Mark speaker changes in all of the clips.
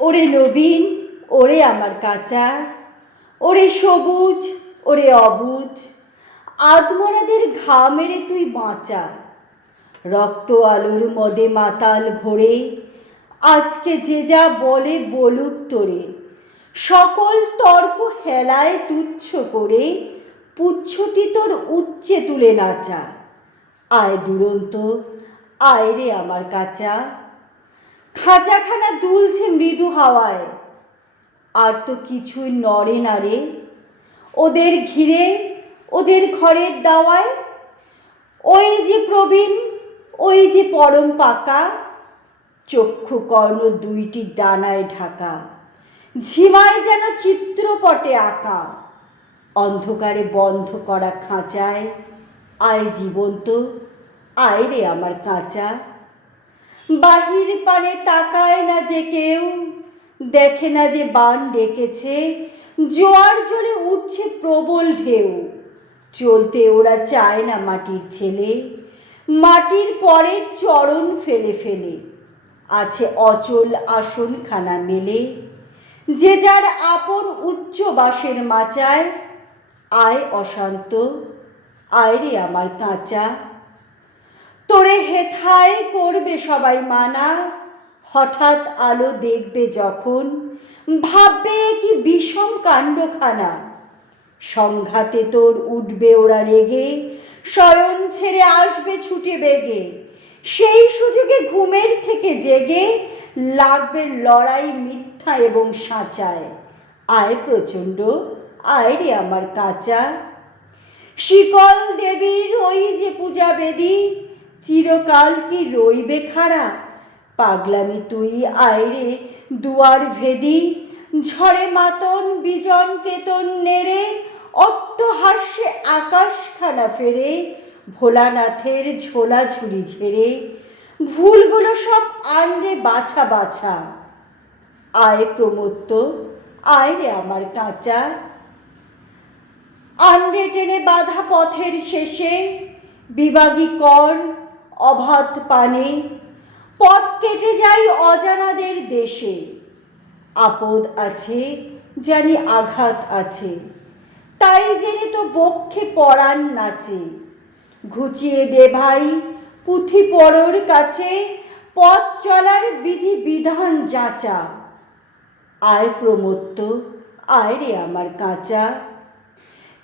Speaker 1: ওরে নবীন, ওরে আমার কাঁচা, ওরে সবুজ, ওরে অবুজ আদমরাদের ঘা মেরে তুই বাঁচা। রক্ত আলোর মদে মাতাল ভরে, আজকে যে যা বলে বলুক তোরে। সকল তর্ক হেলায় তুচ্ছ করে, পুচ্ছটি তোর উচ্চে তুলে নাচা। আয় দুরন্ত, আয় রে আমার কাঁচা। খাঁচাখানা দুলছে মৃদু হাওয়ায়। আর তো কিছুই নড়ে না রে। ওদের ঘিরে, ওদের ঘরের দাওয়ায়, ওই যে প্রবীণ, ওই যে পরম পাকা, চক্ষু কর্ণ দুইটি ডানায় ঢাকা। ঝিমায় যেন চিত্রপটে আঁকা। অন্ধকারে বন্ধ করা খাঁচায়, আয় জীবন্ত, আয় রে আমার কাঁচা। বাহির পানে তাকায় না যে কেউ, দেখে না যে বান ডেকেছে। জোয়ার জলে উঠছে প্রবল ঢেউ। চলতে ওরা চায় না মাটির ছেলে। মাটির পরের চরণ ফেলে ফেলে। আছে অচল আসনখানা মেলে। যে যার আপন উচ্চ বাসের মাচায়। আয় অশান্ত, আয় রে আমার কাঁচা। তোরে হেথায় করবে সবাই মানা। হঠাৎ আলো দেখবে যখন, ভাববে কি বিষম কাণ্ডখানা। সংঘাতে তোর উঠবে ওরা রেগে, শয়ন ছেড়ে আসবে ছুটে বেগে। সেই সুযোগে ঘুমের থেকে জেগে, লাগবে লড়াই মিথ্যা এবং সাঁচায়। আয় প্রচণ্ড, আয় রে আমার কাঁচা। শিকল দেবীর ওই যে পূজা বেদী চিরকাল কি রইবে খাড়া? পাগলামি তুই আয়রে দুয়ার ভেদি। ঝড়ে মাতন, বিজন কেতন নেড়ে, অট্টহাস্যে আকাশখানা ফেরে, ভোলানাথের ঝোলা ঝুড়ি ঝেড়ে। ভুলগুলো সব আনরে বাছা বাছা। আয় প্রমত্ত, আয় রে আমার কাঁচা। আন্ডে টেনে বাধা পথের শেষে, বিবাগী কর অভাত পানে, পথ কেটে যাই অজানাদের দেশে। আপদ আছে, জানি আঘাত আছে, তাই জেনে তো বক্ষে পরাণ নাচে। ঘুচিয়ে দে ভাই পুঁথি পড়োর কাছে, পথ চলার বিধি বিধান যাচা। আয় প্রমত্ত, আয় রে আমার কাঁচা।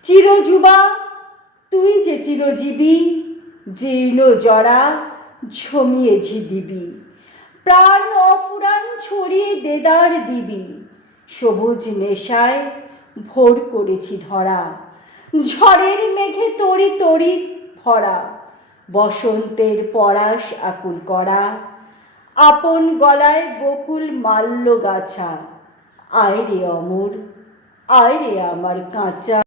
Speaker 1: চিরযুবা, তুই যে চিরজীবী জীর্ণ জরা ঝমিয়ে ঝিদিবি প্রাণ অফুরান ছড়িয়ে দেদার দিবি। সবুজ নেশায় ভোর করেছি ধরা। ঝড়ের মেঘে তরি তরি ভরা। বসন্তের পরাশ আকুল করা। আপন গলায় বকুল মাল্য গাছা। আয় রে অমর, আয় রে আমার কাঁচা